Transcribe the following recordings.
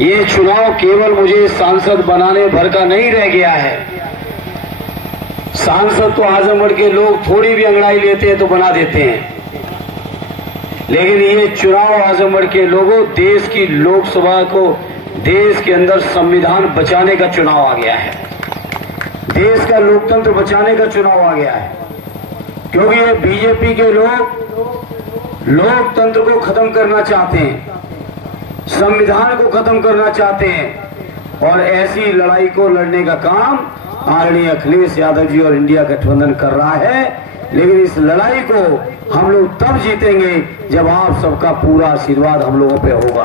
ये चुनाव केवल मुझे सांसद बनाने भर का नहीं रह गया है। सांसद तो आजमगढ़ के लोग थोड़ी भी अंगड़ाई लेते हैं तो बना देते हैं, लेकिन ये चुनाव आजमगढ़ के लोगों, देश की लोकसभा को, देश के अंदर संविधान बचाने का चुनाव आ गया है, देश का लोकतंत्र बचाने का चुनाव आ गया है। क्योंकि ये बीजेपी के लोग लोकतंत्र को खत्म करना चाहते हैं, संविधान को खत्म करना चाहते हैं, और ऐसी लड़ाई को लड़ने का काम आदरणीय अखिलेश यादव जी और इंडिया गठबंधन कर रहा है। लेकिन इस लड़ाई को हम लोग तब जीतेंगे जब आप सबका पूरा आशीर्वाद हम लोगों पे होगा,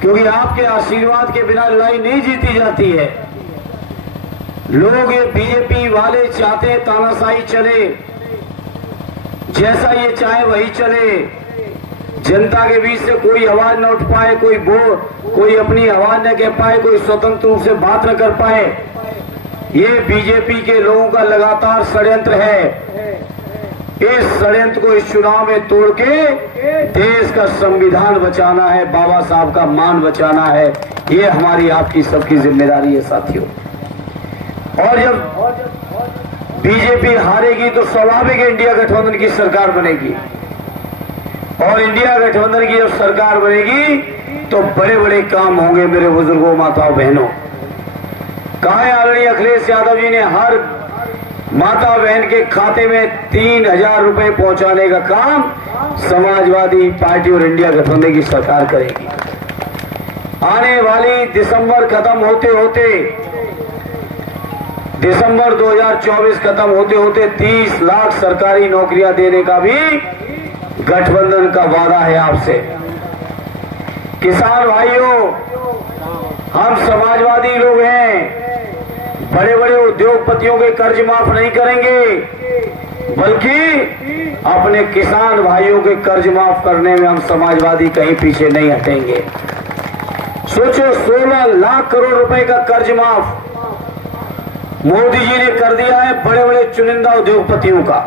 क्योंकि आपके आशीर्वाद के बिना लड़ाई नहीं जीती जाती है। लोग, ये बीजेपी वाले चाहते हैं तानाशाही चले, जैसा ये चाहे वही चले, जनता के बीच से कोई आवाज न उठ पाए, कोई अपनी आवाज न कह पाए, कोई स्वतंत्र रूप से बात न कर पाए। ये बीजेपी के लोगों का लगातार षड्यंत्र है। इस षड्यंत्र को इस चुनाव में तोड़ के देश का संविधान बचाना है, बाबा साहब का मान बचाना है। ये हमारी आपकी सबकी जिम्मेदारी है साथियों। और जब बीजेपी हारेगी तो स्वाभाविक इंडिया गठबंधन की सरकार बनेगी, और इंडिया गठबंधन की जब सरकार बनेगी तो बड़े बड़े काम होंगे मेरे बुजुर्गों, माताओं, बहनों। कहा है आदरणीय अखिलेश यादव जी ने हर माता बहन के खाते में 3,000 रुपए पहुंचाने का काम समाजवादी पार्टी और इंडिया गठबंधन की सरकार करेगी। आने वाली दिसंबर खत्म होते होते, दिसंबर 2024 खत्म होते होते 30 लाख सरकारी नौकरियां देने का भी गठबंधन का वादा है आपसे। किसान भाइयों, हम समाजवादी लोग हैं, बड़े बड़े उद्योगपतियों के कर्ज माफ नहीं करेंगे, बल्कि अपने किसान भाइयों के कर्ज माफ करने में हम समाजवादी कहीं पीछे नहीं हटेंगे। सोचो, 16 लाख करोड़ रुपए का कर्ज माफ मोदी जी ने कर दिया है बड़े बड़े चुनिंदा उद्योगपतियों का।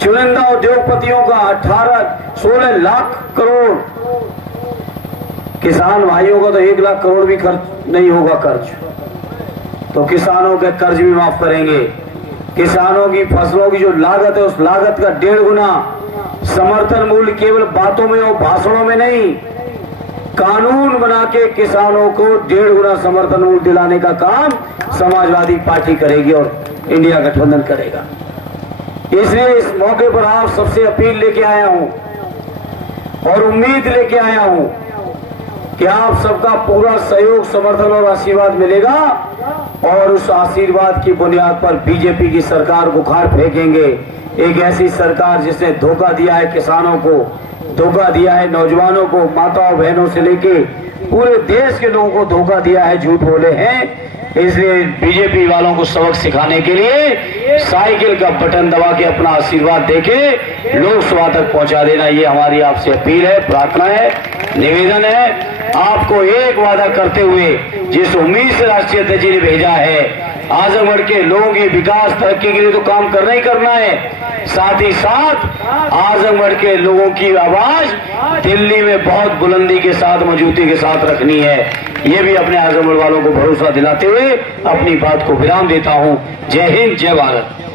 चुनिंदा उद्योगपतियों का 16 लाख करोड़, किसान भाइयों का तो 1 लाख करोड़ भी खर्च नहीं होगा कर्ज, तो किसानों के कर्ज भी माफ करेंगे। किसानों की फसलों की जो लागत है उस लागत का 1.5 गुना समर्थन मूल्य केवल बातों में और भाषणों में नहीं, कानून बना के किसानों को 1.5 गुना समर्थन मूल्य दिलाने का काम समाजवादी पार्टी करेगी और इंडिया गठबंधन करेगा। इसलिए इस मौके पर आप सबसे अपील लेके आया हूं और उम्मीद लेके आया हूं कि आप सबका पूरा सहयोग, समर्थन और आशीर्वाद मिलेगा, और उस आशीर्वाद की बुनियाद पर बीजेपी की सरकार को उखाड़ फेंकेंगे। एक ऐसी सरकार जिसने धोखा दिया है किसानों को, धोखा दिया है नौजवानों को, माताओं बहनों से लेके पूरे देश के लोगों को धोखा दिया है, झूठ बोले हैं। इसलिए बीजेपी वालों को सबक सिखाने के लिए साइकिल का बटन दबा के अपना आशीर्वाद देके लोकसभा तक पहुंचा देना, ये हमारी आपसे अपील है, प्रार्थना है, निवेदन है। आपको एक वादा करते हुए जिस उम्मीद से राष्ट्रीय अध्यक्ष जी ने भेजा है, आजमगढ़ के लोगों की विकास तरक्की के लिए तो काम करना ही करना है, साथ ही साथ आजमगढ़ के लोगों की आवाज दिल्ली में बहुत बुलंदी के साथ, मजबूती के साथ रखनी है। ये भी अपने आजमगढ़ वालों को भरोसा दिलाते हुए अपनी बात को विराम देता हूं। जय हिंद, जय भारत।